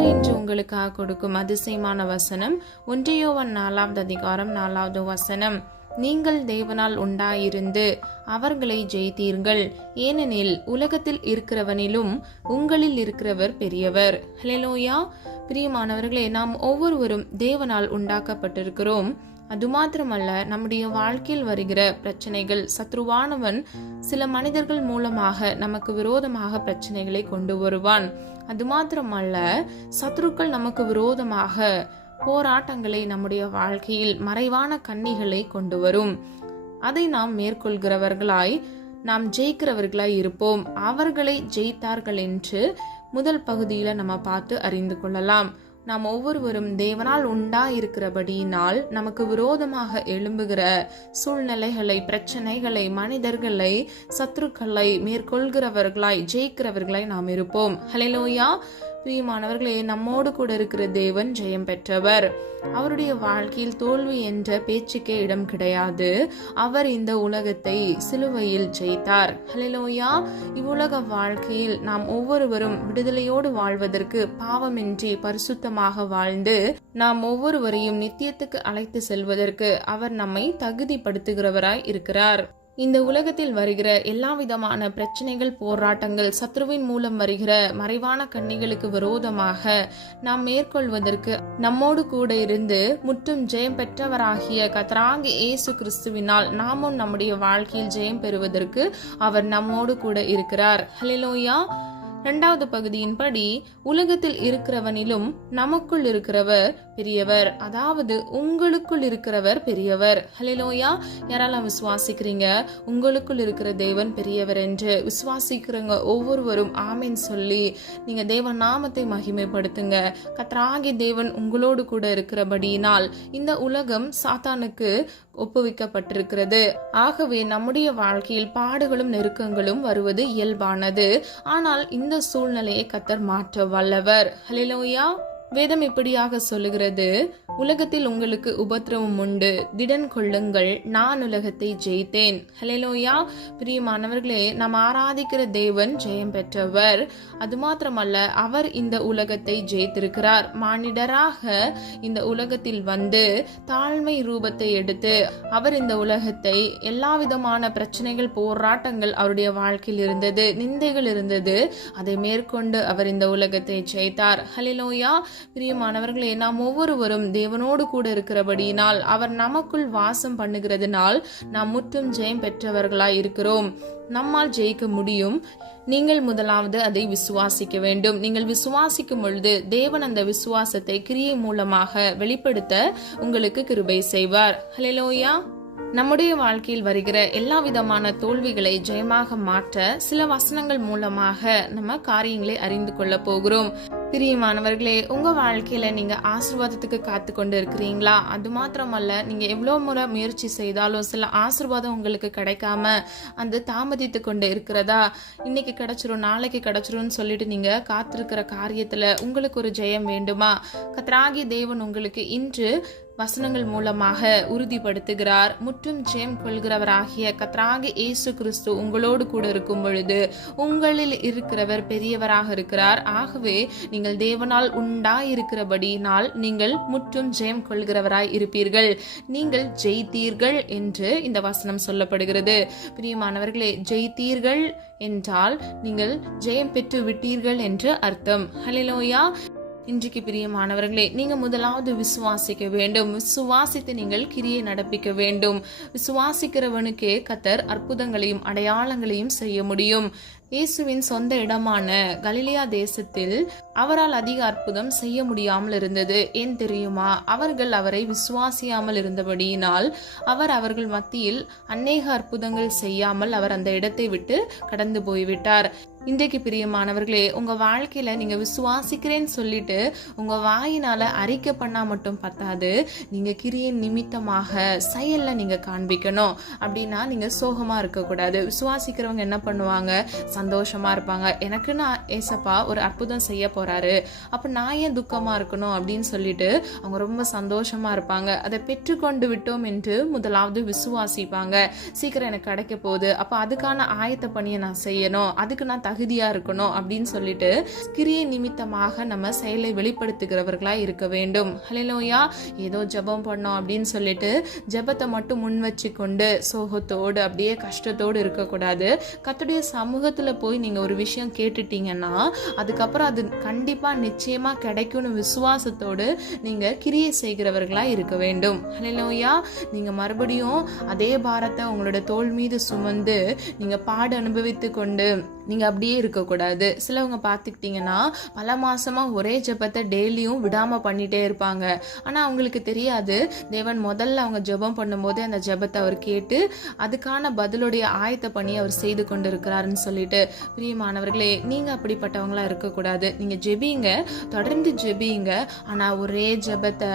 கர்த்தர் இன்று உங்களுக்காக கொடுக்கும் அதிசயமான வசனம் 1 யோவான் 4வது அதிகாரம் 4வது வசனம். நீங்கள் தேவனால் உண்டாயிருந்து அவர்களை ஜெயித்தீர்கள், ஏனெனில் உலகத்தில் இருக்கிறவனிலும் உங்களில் இருக்கிறவர் பெரியவர். ஹல்லேலூயா. பிரியமானவர்களே, நாம் ஒவ்வொருவரும் தேவனால் உண்டாக்கப்பட்டிருக்கிறோம். அது மாத்திரமல்ல, நம்முடைய வாழ்க்கையில் வருகிற பிரச்சனைகள், சத்ருவானவன் சில மனிதர்கள் மூலமாக நமக்கு விரோதமாக பிரச்சனைகளை கொண்டு வருவான். அது மாத்திரமல்ல, சத்ருக்கள் நமக்கு விரோதமாக போராட்டங்களை நம்முடைய வாழ்க்கையில் மறைவான கண்ணிகளை கொண்டு வரும். அதை நாம் மேற்கொள்கிறவர்களாய், நாம் ஜெயிக்கிறவர்களாய் இருப்போம். அவர்களை ஜெயித்தார்கள் என்று முதல் பகுதியில நம்ம பார்த்து அறிந்து கொள்ளலாம். நாம் ஒவ்வொருவரும் தேவனால் உண்டாயிருக்கிறபடியினால் நமக்கு விரோதமாக எழும்புகிற சூழ்நிலைகளை, பிரச்சனைகளை, மனிதர்களை, சத்துருக்களை மேற்கொள்கிறவர்களாய், ஜெயிக்கிறவர்களாய் நாம் இருப்போம். ஹல்லேலூயா. பிரியமானவர்களே, நம்மோடு கூட இருக்கிற தேவன் ஜெயம் பெற்றவர். அவருடைய வாழ்க்கையில் தோல்வி என்ற பேச்சுக்கே இடம் கிடையாது. அவர் இந்த உலகத்தை சிலுவையில் ஜெயித்தார். ஹல்லேலூயா. இவ்வுலக வாழ்க்கையில் நாம் ஒவ்வொருவரும் விடுதலையோடு வாழ்வதற்கு, பாவமின்றி பரிசுத்தமாக வாழ்ந்து நாம் ஒவ்வொருவரையும் நித்தியத்துக்கு அழைத்து செல்வதற்கு அவர் நம்மை தகுதிப்படுத்துகிறவராய் இருக்கிறார். இந்த உலகத்தில் வருகிற எல்லா விதமான பிரச்சனைகள், போராட்டங்கள், சத்ருவின் மூலம் வருகிற மறைவான கண்ணிகளுக்கு விரோதமாக நாம் மேற்கொள்வதற்கு நம்மோடு கூட இருந்து முற்றும் ஜெயம் பெற்றவராகிய கர்த்தராகிய இயேசு கிறிஸ்துவினால் நாமும் நம்முடைய வாழ்க்கையில் ஜெயம் பெறுவதற்கு அவர் நம்மோடு கூட இருக்கிறார். ஹல்லேலூயா. 2வது பகுதியின்படி, உலகத்தில் இருக்கிறவனிலும் நமக்குள் இருக்கிறவர் பெரியவர், அதாவது உங்களுக்குள் இருக்கிறவர் பெரியவர். ஹல்லேலூயா. யாரெல்லாம் விசுவாசிக்கிறீங்க உங்களுக்குள் இருக்கிற தேவன் பெரியவர் என்று? விசுவாசிக்கிறவங்க ஒவ்வொருவரும் ஆமென் சொல்லி நீங்க தேவன் நாமத்தை மகிமைப்படுத்துங்க. கர்த்தராகிய தேவன் உங்களோடு கூட இருக்கிறபடியினால் இந்த உலகம் சாத்தானுக்கு ஒப்புவிக்கப்பட்டிருக்கிறது. ஆகவே நம்முடைய வாழ்க்கையில் பாடுகளும் நெருக்கங்களும் வருவது இயல்பானது. ஆனால் இந்த சூழ்நிலையை கர்த்தர் மாற்ற வல்லவர். ஹல்லேலூயா. வேதம் இப்படியாக சொல்லுகிறது, உலகத்தில் உங்களுக்கு உபத்திரவம் உண்டு, திடன் கொள்ளுங்கள், நான் உலகத்தை ஜெயித்தேன். ஹல்லேலூயா. பிரியமானவர்களே, நாம் ஆராதிக்கிற தேவன் ஜெயம் பெற்றவர். அது மாத்திரமல்ல, அவர் இந்த உலகத்தை ஜெயித்திருக்கிறார். மானிடராக இந்த உலகத்தில் வந்து தாழ்மை ரூபத்தை எடுத்து அவர் இந்த உலகத்தை, எல்லா விதமான பிரச்சனைகள், போராட்டங்கள் அவருடைய வாழ்க்கையில் இருந்தது, நிந்தைகள் இருந்தது, அதை மேற்கொண்டு அவர் இந்த உலகத்தை ஜெயித்தார். ஹல்லேலூயா. பிரியமானவர்களே, நாம் ஒவ்வொருவரும் தேவனோடு கூட இருக்கிறபடியினால், அவர் நமக்குள் வாசம் பண்ணுகிறதுனால் நாம் முற்றும் ஜெயம் பெற்றவர்களாய் இருக்கிறோம். நம்மால் ஜெயிக்க முடியும். நீங்கள் முதலாவது அதை விசுவாசிக்க வேண்டும். நீங்கள் விசுவாசிக்கும் பொழுது தேவன் அந்த விசுவாசத்தை கிரியை மூலமாக வெளிப்படுத்த உங்களுக்கு கிருபை செய்வார். ஹல்லேலூயா. நம்முடைய வாழ்க்கையில் வருகிற எல்லா விதமான தோல்விகளை ஜெயமாக மாற்ற சில வசனங்கள் மூலமாக நம்ம காரியங்களை அறிந்து கொள்ள போகிறோம். பிரியமானவர்களே, உங்க வாழ்க்கையில நீங்க ஆசீர்வாதத்துக்கு காத்து கொண்டு இருக்கிறீங்களா? அது மாத்திரமல்ல, நீங்க எவ்வளவு முறை முயற்சி செய்தாலும் சில ஆசீர்வாதம் உங்களுக்கு கிடைக்காம அந்த தாமதித்து கொண்டு இருக்கிறதா? இன்னைக்கு கிடைச்சிரும், நாளைக்கு கிடைச்சிரும்னு சொல்லிட்டு நீங்க காத்திருக்கிற காரியத்துல உங்களுக்கு ஒரு ஜெயம் வேண்டுமா? கர்த்தராகிய தேவன் உங்களுக்கு இன்று வசனங்கள் மூலமாக உறுதிப்படுத்துகிறார். முற்றும் ஜெயம் கொள்கிறவராகிய கர்த்தராகிய இயேசு கிறிஸ்து உங்களோடு கூட இருக்கும் பொழுது உங்களில் இருக்கிறவர் பெரியவராக இருக்கிறார். ஆகவே நீங்கள் தேவனால் உண்டாயிருக்கிறபடியினால் நீங்கள் முற்றும் ஜெயம் கொள்கிறவராய் இருப்பீர்கள். நீங்கள் ஜெயித்தீர்கள் என்று இந்த வசனம் சொல்லப்படுகிறது. பிரியமானவர்களே, ஜெயித்தீர்கள் என்றால் நீங்கள் ஜெயம் பெற்று விட்டீர்கள் என்று அர்த்தம். ஹல்லேலூயா. இன்றைக்கு பிரியமானவர்களே, நீங்க முதலாவது விசுவாசிக்க வேண்டும். விசுவாசித்து நீங்கள் கிரியை நடப்பிக்க வேண்டும். விசுவாசிக்கிறவனுக்கே கர்த்தர் அற்புதங்களையும் அடையாளங்களையும் செய்ய முடியும். இயேசுவின் சொந்த இடமான கலிலேயா தேசத்தில் அவரால் அதிக அற்புதம் செய்ய முடியாமல் இருந்தது. ஏன் தெரியுமா? அவர்கள் அவரை விசுவாசியாமல் இருந்தபடியினால் அவர்கள் மத்தியில் அநேக அற்புதங்கள் செய்யாமல் அவர் அந்த இடத்தை விட்டு கடந்து போய்விட்டார். இன்றைக்கு பிரியமானவர்களே, உங்க வாழ்க்கையில நீங்க விசுவாசிக்கிறேன்னு சொல்லிட்டு உங்க வாயினால அறிக்கை பண்ணா மட்டும் பத்தாது. நீங்க கிரியின் நிமித்தமாக செயல்ல நீங்க காண்பிக்கணும். அப்படின்னா நீங்க சோகமா இருக்க கூடாது. விசுவாசிக்கிறவங்க என்ன பண்ணுவாங்க? சந்தோஷமா இருப்பாங்க. எனக்கு நான் ஏசப்பா ஒரு அற்புதம் செய்ய போறாரு, அப்ப நான் ஏன் துக்கமா இருக்கணும் அப்படின்னு சொல்லிட்டு அவங்க ரொம்ப சந்தோஷமா இருப்பாங்க. அதை பெற்றுக்கொண்டு விட்டோம் என்று முதலாவது விசுவாசிப்பாங்க. சீக்கிரம் எனக்கு கிடைக்க போகுது, அப்ப அதுக்கான ஆயத்த பணியை நான் செய்யணும், அதுக்கு நான் தகுதியா இருக்கணும் அப்படின்னு சொல்லிட்டு கிரியை நிமித்தமாக நம்ம செயலை வெளிப்படுத்துகிறவர்களா இருக்க வேண்டும். ஹல்லேலூயா. ஏதோ ஜெபம் பண்ணோம் அப்படின்னு சொல்லிட்டு ஜெபத்தை மட்டும் முன் வச்சு கொண்டு சோகத்தோடு அப்படியே கஷ்டத்தோடு இருக்கக்கூடாது. கர்த்தருடைய சமூகத்துல போய் நீங்க ஒரு விஷயம் கேட்டுட்டீங்கன்னா அதுக்கப்புறம் அது கண்டிப்பா நிச்சயமா கிடைக்கும்னு விசுவாசத்தோடு நீங்க கிரியை செய்கிறவர்களா இருக்க வேண்டும். ஹல்லேலூயா. நீங்க மறுபடியும் அதே பாரத்தை உங்களோட தோள் மீது சுமந்து நீங்க பாடு அனுபவித்து கொண்டு நீங்க அப்படியே இருக்கக்கூடாது. சிலவங்க பார்த்துக்கிட்டீங்கன்னா பல மாசமா ஒரே ஜெபத்தை டெய்லியும் விடாம பண்ணிட்டே இருப்பாங்க. ஆனா அவங்களுக்கு தெரியாது தேவன் முதல்ல அவங்க ஜெபம் பண்ணும்போது அந்த ஜெபத்தை அவர் கேட்டு அதுக்கான பதிலுடைய ஆயத்த பணி அவர் செய்து கொண்டு இருக்கிறாருன்னு சொல்லிட்டு. பிரியமானவர்களே, நீங்க அப்படிப்பட்டவங்களா இருக்கக்கூடாது. நீங்க ஜெபிங்க, தொடர்ந்து ஜெபிங்க. ஆனா ஒரே ஜெபத்தை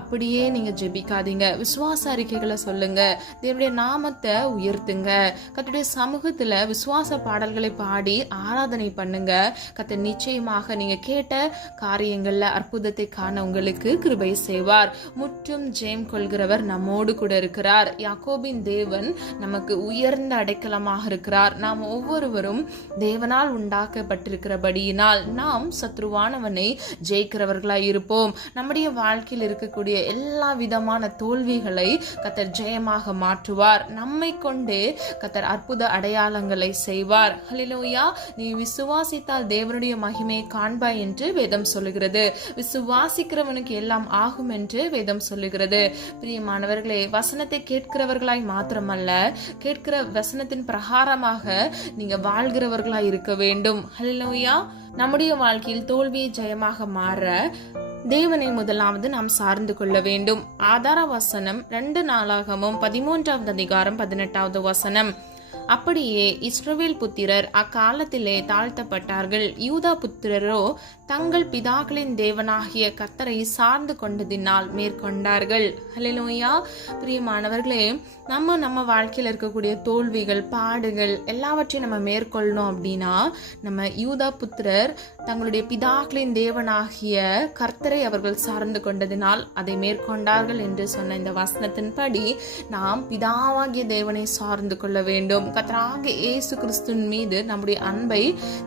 அப்படியே நீங்க ஜெபிக்காதீங்க. விசுவாச அறிக்கைகளை சொல்லுங்க, தேவனுடைய நாமத்தை உயர்த்துங்க, கர்த்தருடைய சமூகத்துல விசுவாச பாடல்களை பாடி ஆராதனை பண்ணுங்க. கர்த்தர் நிச்சயமாக நீங்க கேட்ட காரியங்கள்ல அற்புதத்தை காண உங்களுக்கு கிருபை செய்வார். முற்றும் ஜெயம் கொள்கிறவர் நம்மோடு கூட இருக்கிறார். யாக்கோபின் தேவன் நமக்கு உயர்ந்த அடைக்கலமாக இருக்கிறார். நாம் ஒவ்வொருவரும் தேவனால் உண்டாக்கப்பட்டிருக்கிறபடியினால் நாம் சத்ருவானவனை ஜெயிக்கிறவர்களாய் இருப்போம். நம்முடைய வாழ்க்கையில் இருக்கக்கூடிய எல்லா விதமான தோல்விகளை கர்த்தர் ஜெயமாக மாற்றுவார். நம்மை கொண்டே கர்த்தர் அற்புத அடையாளங்களை செய்வார். ஹல்லேலூயா. நீ விசுவாசித்தால் தேவனுடைய மகிமையை காண்பாய் என்று வேதம் சொல்லுகிறது. விசுவாசிக்கிறவனுக்கு எல்லாம் ஆகும் என்று வேதம் சொல்லுகிறது. பிரியமானவர்களே, வசனத்தை கேட்கிறவர்களாய் மாத்திரமல்ல, கேட்கிற வசனத்தின் பிரகாரமாக நீங்க வாழ்கிறவர்களாய் இருக்க வேண்டும். ஹல்லேலூயா. நம்முடைய வாழ்க்கையில் தோல்வியை ஜெயமாக மாற தேவனை முதலாவது நாம் சார்ந்து கொள்ள வேண்டும். ஆதார வசனம் 2 நாளாகமம் 13வது அதிகாரம் 18வது வசனம். அப்படியே இஸ்ரவேல் புத்திரர் அக்காலத்திலே தாழ்த்தப்பட்டார்கள். யூதா புத்திரரோ தங்கள் பிதாக்களின் தேவனாகிய கர்த்தரை சார்ந்து கொண்டதினால் மேற்கொண்டார்கள். ஹல்லேலூயா. பிரியமானவர்களே, நம்ம வாழ்க்கையில் இருக்கக்கூடிய தோல்விகள், பாடுகள் எல்லாவற்றையும் நம்ம மேற்கொள்ளணும் அப்படின்னா நம்ம யூதா புத்திரர் தங்களுடைய பிதாக்களின் தேவனாகிய கர்த்தரை அவர்கள் சார்ந்து கொண்டதினால் அதை மேற்கொண்டார்கள் என்று சொன்ன இந்த வசனத்தின்படி நாம் பிதாவாகிய தேவனை சார்ந்து கொள்ள வேண்டும். கர்த்தராகிய இயேசு கிறிஸ்துவின் மீது நம்முடைய அன்பை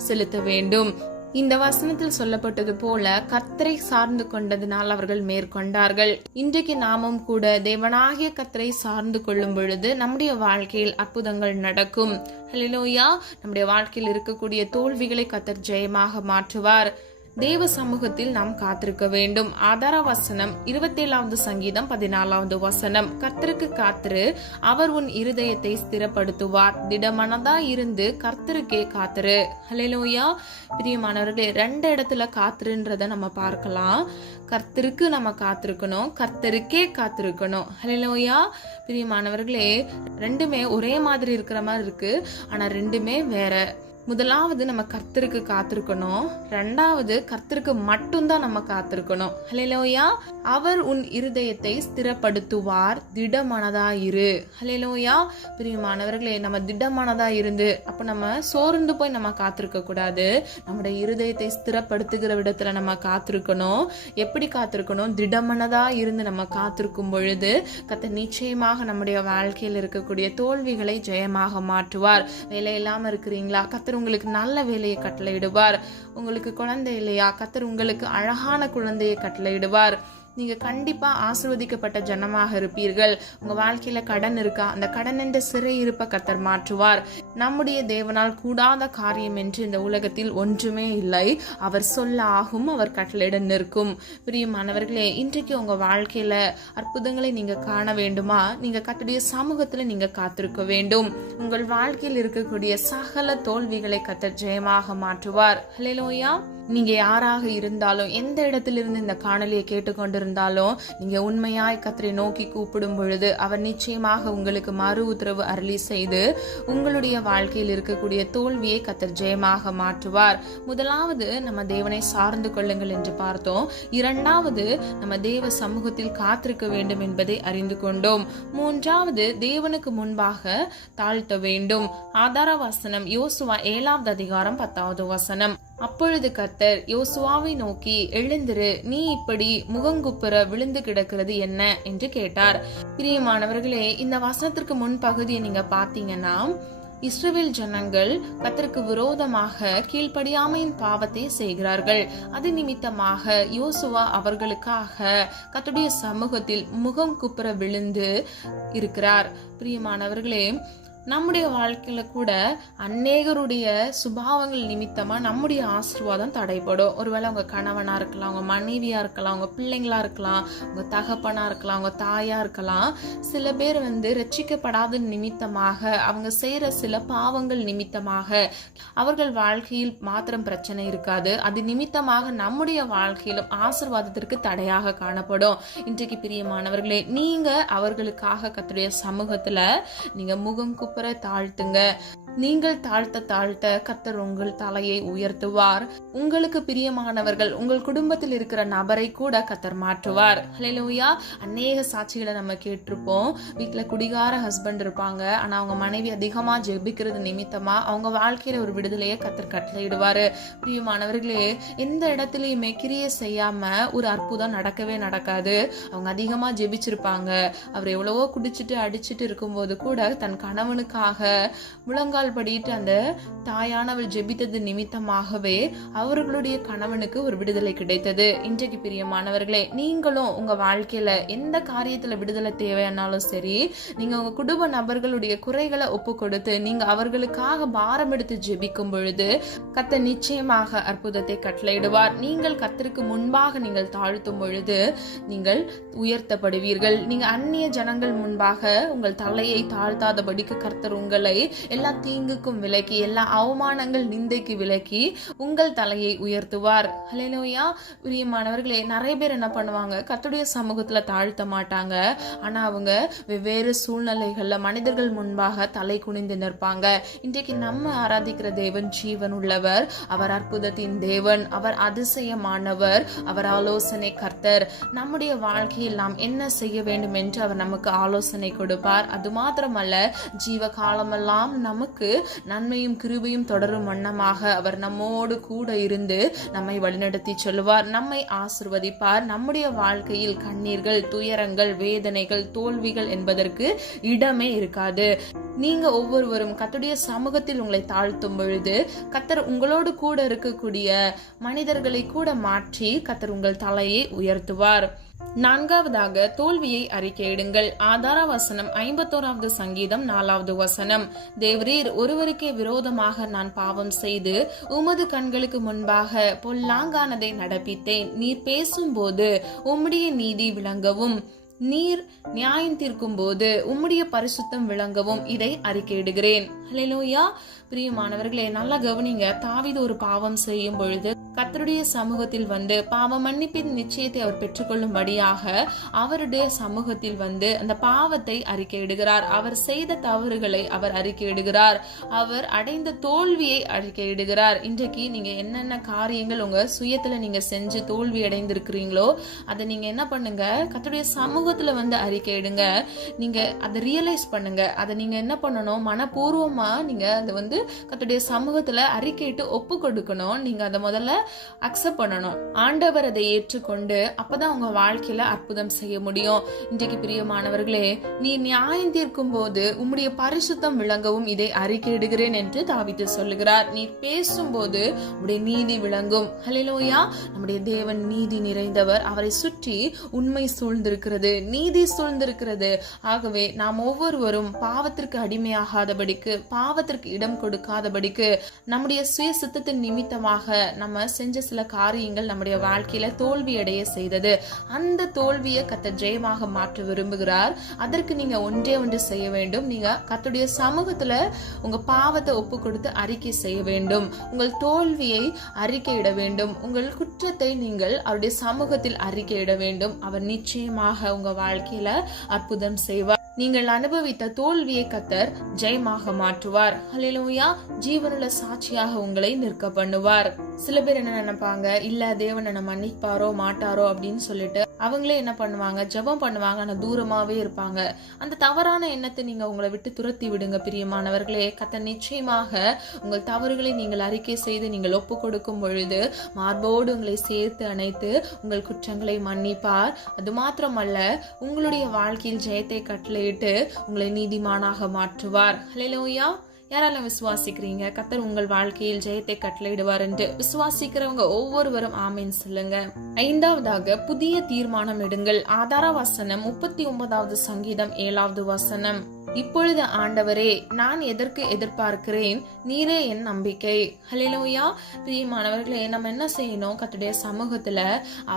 செலுத்த வேண்டும். இந்த வசனத்தில் சொல்லப்பட்டது போல கர்த்தரை சார்ந்து கொண்டதினால் அவர்கள் மேற்கொண்டார்கள். இன்றைக்கு நாமும் கூட தேவனாகிய கர்த்தரை சார்ந்து கொள்ளும் பொழுது நம்முடைய வாழ்க்கையில் அற்புதங்கள் நடக்கும். ஹல்லேலூயா. நம்முடைய வாழ்க்கையில் இருக்கக்கூடிய தோல்விகளை கர்த்தர் ஜெயமாக மாற்றுவார். தேவ சமூகத்தில் நாம் காத்திருக்க வேண்டும். ஆதார வசனம் 27வது சங்கீதம் 14வது வசனம். கர்த்தருக்கு காத்திரு, அவர் உன் இருதயத்தை ஸ்திரப்படுத்துவார். திடமனதா இருந்து கர்த்தருக்கே காத்திரு. ஹல்லேலூயா. பிரியமானவர்களே, 2 இடத்துல காத்திருன்றத நம்ம பார்க்கலாம். கர்த்தருக்கு நம்ம காத்திருக்கணும், கர்த்தருக்கே காத்திருக்கணும். ஹல்லேலூயா. பிரியமானவர்களே, ரெண்டுமே ஒரே மாதிரி இருக்கிற மாதிரி இருக்கு, ஆனா ரெண்டுமே வேற. முதலாவது நம்ம கர்த்தருக்கு காத்திருக்கணும், ரெண்டாவது கர்த்தருக்கு மட்டும்தான் நம்ம காத்திருக்கணும். ஹல்லேலூயா. அவர் உன் இருதயத்தை ஸ்திரப்படுத்துவார், திடமனதா இரு. ஹல்லேலூயா. பிரியமானவர்களே, நம்ம திடமனதா இருந்து அப்ப நம்ம சோர்ந்து போய் நம்ம காத்திருக்க கூடாது. நம்முடைய இருதயத்தை ஸ்திரப்படுத்துகிற விடத்துல நம்ம காத்திருக்கணும். எப்படி காத்திருக்கணும்? திடமனதா இருந்து நம்ம காத்திருக்கும் பொழுது கர்த்தர் நிச்சயமாக நம்முடைய வாழ்க்கையில் இருக்கக்கூடிய தோல்விகளை ஜெயமாக மாற்றுவார். வேலை இல்லாம இருக்கிறீங்களா? கர்த்தர் உங்களுக்கு நல்ல வேலையை கட்டளையிடுவார். உங்களுக்கு குழந்தை இல்லையா? கர்த்தர் உங்களுக்கு அழகான குழந்தையை கட்டளையிடுவார். நீங்க கண்டிப்பா ஆசீர்வதிக்கப்பட்ட ஜனமாக இருப்பீர்கள். உங்க வாழ்க்கையில கடன் இருக்கா? அந்த கடன் என்ற சிறை இருப்ப கர்த்தர் மாற்றுவார். நம்முடைய தேவனால் கூடாத காரியம் என்று இந்த உலகத்தில் ஒன்றுமே இல்லை. அவர் சொல்ல ஆகும், அவர் கட்டளையிட நிற்கும். பிரியமானவர்களே, இன்றைக்கு உங்க வாழ்க்கையில அற்புதங்களை நீங்க காண வேண்டுமா? நீங்க கர்த்தருடைய சமூகத்துல நீங்க காத்திருக்க வேண்டும். உங்கள் வாழ்க்கையில் இருக்கக்கூடிய சகல தோல்விகளை கர்த்தர் ஜெயமாக மாற்றுவார். ஹல்லேலூயா. நீங்க யாராக இருந்தாலும், எந்த இடத்திலிருந்து இந்த காணொலியை கேட்டுக்கொண்டிருந்தாலும், நீங்க உண்மையாய் கர்த்தரை நோக்கி கூப்பிடும் பொழுது அவர் நிச்சயமாக உங்களுக்கு மறு உத்தரவு அருளி செய்து உங்களுடைய வாழ்க்கையில் இருக்கக்கூடிய தோல்வியை கர்த்தர் ஜெயமாக மாற்றுவார். முதலாவது நம்ம தேவனை சார்ந்து கொள்ளுங்கள் என்று பார்த்தோம். இரண்டாவது நம்ம தேவ சமூகத்தில் காத்திருக்க வேண்டும் என்பதை அறிந்து கொண்டோம். மூன்றாவது தேவனுக்கு முன்பாக தாழ்த்த வேண்டும். ஆதார வசனம் யோசுவா 7வது அதிகாரம் 10வது வசனம். அப்பொழுது கர்த்தர் யோசுவாவை நோக்கி, எழுந்திரு, நீ இப்படி முகங்குப்புற விழுந்து கிடக்கிறது என்ன என்று கேட்டார். பிரியமானவர்களே, இந்த வசனத்திற்கு முன் பகுதியை நீங்க பாத்தீங்கன்னா இஸ்ரவேல் ஜனங்கள் கர்த்தருக்கு விரோதமாக கீழ்ப்படியாமையின் பாவத்தை செய்கிறார்கள். அது நிமித்தமாக யோசுவா அவர்களுக்காக கர்த்தருடைய சமூகத்தில் முகம் குப்புற விழுந்து இருக்கிறார். பிரியமானவர்களே, நம்முடைய வாழ்க்கையில கூட அநேகருடைய சுபாவங்கள் நிமித்தமா நம்முடைய ஆசீர்வாதம் தடைப்படும். ஒருவேளை உங்க கணவனா இருக்கலாம், உங்க மனைவியா இருக்கலாம், உங்க பிள்ளைங்களா இருக்கலாம், உங்க தகப்பனா இருக்கலாம், உங்க தாயா இருக்கலாம். சில பேர் ரட்சிக்கப்படாத நிமித்தமாக, அவங்க செய்யற சில பாவங்கள் நிமித்தமாக அவர்கள் வாழ்க்கையில் மாத்திரம் பிரச்சனை இருக்காது, அது நிமித்தமாக நம்முடைய வாழ்க்கையிலும் ஆசீர்வாதத்திற்கு தடையாக காணப்படும். இன்றைக்கு பிரியமானவர்களே, நீங்க அவர்களுக்காக கர்த்தருடைய சமூகத்துல நீங்க முகம் தாழ்த்துங்க. நீங்கள் தாழ்த்த தாழ்த்த கர்த்தர் உங்கள் தலையை உயர்த்துவார். உங்களுக்கு பிரியமானவர்கள், உங்கள் குடும்பத்தில் இருக்கிற நபரை கூட கர்த்தர் மாற்றுவார். ஹல்லேலூயா. அநேக சாட்சிகளை நம்ம கேட்டிருப்போம். வீட்டுல குடிகார ஹஸ்பண்ட் இருப்பாங்க, ஆனா அவங்க மனைவி அதிகமா ஜெபிக்கிறது நிமித்தமா அவங்க வாழ்க்கையில ஒரு விடுதலையை கர்த்தர் கட்டளையிடுவாரு. பிரியமானவர்களே, எந்த இடத்துலயுமே கிரியை செய்யாம ஒரு அற்புதம் நடக்கவே நடக்காது. அவங்க அதிகமா ஜெபிச்சிருப்பாங்க. அவர் எவ்வளவோ குடிச்சிட்டு அடிச்சிட்டு இருக்கும்போது கூட தன் கணவனுக்காக முழங்கால் படிட்டு அந்த தாயானவள் ஜெபித்தது நிமித்தமாகவே அவர்களுடைய கணவனுக்கு ஒரு விடுதலை கிடைத்தது. இன்றைக்கு பிரியமானவர்களே, நீங்களும் உங்க வாழ்க்கையில எந்த காரியத்துல விடுதலை தேவையானாலும் சரி, நீங்க உங்க குடும்ப நபர்களுடைய குறைகளை ஒப்பு கொடுத்து நீங்க அவர்களுக்காக பாரம் எடுத்து ஜெபிக்கும் பொழுது கர்த்தர் நிச்சயமாக அற்புதத்தை கட்டளையிடுவார். நீங்கள் கர்த்தருக்கு முன்பாக நீங்கள் தாழ்த்தும் பொழுது நீங்கள் உயர்த்தப்படுவீர்கள். நீங்க அந்நிய ஜனங்கள் முன்பாக உங்கள் தலையை தாழ்த்தாதபடிக்கு கர்த்தர் உங்களை எல்லா தீங்குக்கும் விலக்கி, எல்லா அவமானங்கள் நிந்தைக்கு விலக்கி உங்கள் தலையை உயர்த்துவார். ஹல்லேலூயா. பிரியமானவர்களே, நிறைய பேர் என்ன பண்ணுவாங்க, கர்த்தருடைய சமூகத்துல தாழ்த்த மாட்டாங்க. ஆனா அவங்க வெவ்வேறு சூழ்நிலைகள்ல மனிதர்கள் முன்பாக தலை குனிந்து நிற்பாங்க. இன்றைக்கு நம்ம ஆராதிக்கிற தேவன் ஜீவன் உள்ளவர், அவர் அற்புதத்தின் தேவன், அவர் அதிசயமானவர், அவர் ஆலோசனை கர்த்தர். நம்முடைய வாழ்க்கையில் நாம் என்ன செய்ய வேண்டும் என்று அவர் நமக்கு ஆலோசனை கொடுப்பார். அது மாத்திரமல்ல, ஜீவ காலமெல்லாம் நமக்கு நன்மையும் கிருபையும் தொடரும் வண்ணமாக அவர் நம்மோடு கூட இருந்து நம்மை வழிநடத்தி சொல்லுவார், நம்மை ஆசீர்வதிப்பார். நம்முடைய வாழ்க்கையில் கண்ணீர்கள், துயரங்கள், வேதனைகள், தோல்விகள் என்பதற்கு இடமே இருக்காது. நீங்க ஒவ்வொருவரும் கர்த்தருடைய சமூகத்தில் உங்களை தாழ்த்தும் பொழுது கர்த்தர் உங்களோடு கூட இருக்கக்கூடிய மனிதர்களை கூட மாற்றி கர்த்தர் உங்கள் தலையை உயர்த்துவார். நான்காவதாக, தோல்வியை அறிக்கையிடுங்கள். ஆதார வசனம் 51வது சங்கீதம் 4வது வசனம். தேவரீர் ஒருவருக்கே விரோதமாக நான் பாவம் செய்து உமது கண்களுக்கு முன்பாக பொல்லாங்கானதை நடப்பித்தேன். நீர் பேசும்போது உம்முடைய நீதி விளங்கவும், நீர் நியாயம் தீர்க்கும் போது உம்முடைய பரிசுத்தம் விளங்கவும் இதை அறிக்கையிடுகிறேன். ஹல்லேலூயா. பிரியமானவர்களே, நல்லா கவனிங்க. தாவீது ஒரு பாவம் செய்யும் பொழுது கர்த்தருடைய சமூகத்தில் பாவ மன்னிப்பின் நிச்சயத்தை அவர் பெற்றுக்கொள்ளும்படியாக அவருடைய சமூகத்தில் அந்த பாவத்தை அறிக்கையிடுகிறார். அவர் செய்த தவறுகளை அவர் அறிக்கையிடுகிறார். அவர் அடைந்த தோல்வியை அறிக்கையிடுகிறார். இன்றைக்கு நீங்க என்னென்ன காரியங்கள் உங்க சுயத்துல நீங்க செஞ்சு தோல்வி அடைந்திருக்கிறீங்களோ அதை நீங்க என்ன பண்ணுங்க, கர்த்தருடைய சமூகத்துல அறிக்கையிடுங்க. நீங்க அதை ரியலைஸ் பண்ணுங்க. அதை நீங்க என்ன பண்ணணும், மனப்பூர்வமா நீங்க அதை கர்த்தருடைய சமூகத்துல அறிக்கையிட்டு ஒப்பு கொடுக்கணும். நீங்க அதை முதல்ல அக்செப்ட் பண்ணணும். ஆண்டவர் அதை ஏற்றுக்கொண்டு அப்பதான் உங்க வாழ்க்கையில அற்புதம் செய்ய முடியும். இன்றைக்கு பிரியமானவர்களே, நீ நியாயம் தீர்க்கும் போது உம்முடைய பரிசுத்தம் விளங்கவும் இதை அறிக்கையிடுகிறேன் என்று தாவீது சொல்லுகிறார். நீ பேசும்போது உம்முடைய நீதி விளங்கும். ஹல்லேலூயா. நம்முடைய தேவன் நீதி நிறைந்தவர். அவரை சுற்றி உண்மை சூழ்ந்திருக்கிறது, நீதி சூழ்ந்திருக்கிறது. ஆகவே நாம் ஒவ்வொருவரும் பாவத்திற்கு அடிமையாகாதபடிக்கு, பாவத்திற்கு இடம் கொடுக்காதபடிக்கு, நம்முடைய சுய சித்தத்தின் நிமித்தமாக நம்ம செஞ்ச சில காரியங்கள் நம்முடைய வாழ்க்கையில தோல்வி அடைய செய்தது. அந்த தோல்வியை கர்த்தர் ஜெயமாக மாற்ற விரும்புகிறார். அதற்கு நீங்க ஒன்றே ஒன்று செய்ய வேண்டும். நீங்க கர்த்தருடைய சமூகத்துல உங்க பாவத்தை ஒப்பு கொடுத்து அறிக்கை செய்ய வேண்டும். உங்கள் தோல்வியை அறிக்கையிட வேண்டும். உங்கள் குற்றத்தை நீங்கள் அவருடைய சமூகத்தில் அறிக்கையிட வேண்டும். அவர் நிச்சயமாக உங்க வாழ்க்கையில அற்புதம் செய்வார். நீங்கள் அனுபவித்த தோல்வியை கர்த்தர் ஜெயமாக மாற்றுவார். ஹல்லேலூயா. ஜீவனுள்ள சாட்சியாக உங்களை நிற்க பண்ணுவார். சில பேர் என்ன நினைப்பாங்க, இல்ல தேவன் என்ன மன்னிப்பாரோ மாட்டாரோ அப்படின்னு சொல்லிட்டு அவங்களே என்ன பண்ணுவாங்க, ஜெபம் பண்ணுவாங்க, ஆனா தூரமாவே இருப்பாங்க. அந்த தவறான எண்ணத்தை நீங்க உங்களை விட்டு துரத்தி விடுங்க. பிரியமானவர்களே, கர்த்தர் நிச்சயமாக உங்கள் தவறுகளை நீங்கள் அறிக்கை செய்து நீங்கள் ஒப்பு கொடுக்கும் பொழுது மார்போடு உங்களை சேர்த்து அணைத்து உங்கள் குற்றங்களை மன்னிப்பார். அது மாத்திரமல்ல, உங்களுடைய வாழ்க்கையில் ஜெயத்தை கட்டளையிட்டு உங்களை நீதிமானாக மாற்றுவார். ஹல்லேலூயா. யாரெல்லாம் விசுவாசிக்கிறீங்க கர்த்தர் உங்கள் வாழ்க்கையில் ஜெயத்தை கட்டளையிடுவார் என்று? விசுவாசிக்கிறவங்க ஒவ்வொருவரும் ஆமேன் சொல்லுங்க. 5வதாக புதிய தீர்மானம் எடுங்கள். ஆதார வசனம் 39வது சங்கீதம் 7வது வசனம். இப்பொழுது ஆண்டவரே, நான் எதற்கு எதிர்பார்க்கிறேன்? நீரே என் நம்பிக்கை. ஹல்லேலூயா. பிரியமானவர்களே, நம்ம என்ன செய்யணும்? கர்த்தருடைய சமூகத்துல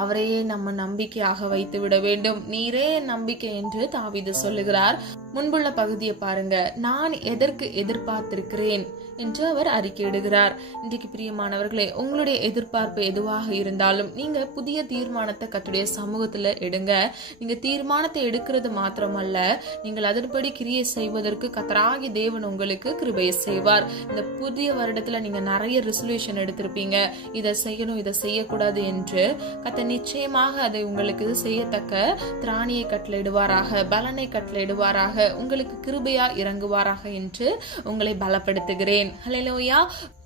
அவரையே நம்ம நம்பிக்கையாக வைத்து விட வேண்டும். நீரே என் நம்பிக்கை என்று தாவீது சொல்லுகிறார். முன்புள்ள பகுதியை பாருங்க. நான் எதற்கு எதிர்பார்த்திருக்கிறேன் என்று அவர் அறிக்கையிடுகிறார். இன்றைக்கு பிரியமானவர்களே, உங்களுடைய எதிர்பார்ப்பு எதுவாக இருந்தாலும் நீங்க புதிய தீர்மானத்தை கர்த்தருடைய சமூகத்துல எடுங்க. நீங்க தீர்மானத்தை எடுக்கிறது மாத்திரமல்ல, நீங்கள் அதன்படி கிரியை செய்வதற்கு கர்த்தராகிய தேவன் உங்களுக்கு கிருபையை செய்வார். இந்த புதிய வருடத்துல நீங்க நிறைய ரெசல்யூஷன் எடுத்திருப்பீங்க, இதை செய்யணும் இதை செய்யக்கூடாது என்று. கர்த்தர் நிச்சயமாக அதை உங்களுக்கு செய்யத்தக்க திராணியை கட்டளையிடுவாராக, பலனை கட்டளையிடுவாராக, உங்களுக்கு கிருபையா இறங்குவாராக என்று உங்களை பலப்படுத்துகிறேன். ஹல்லேலூயா.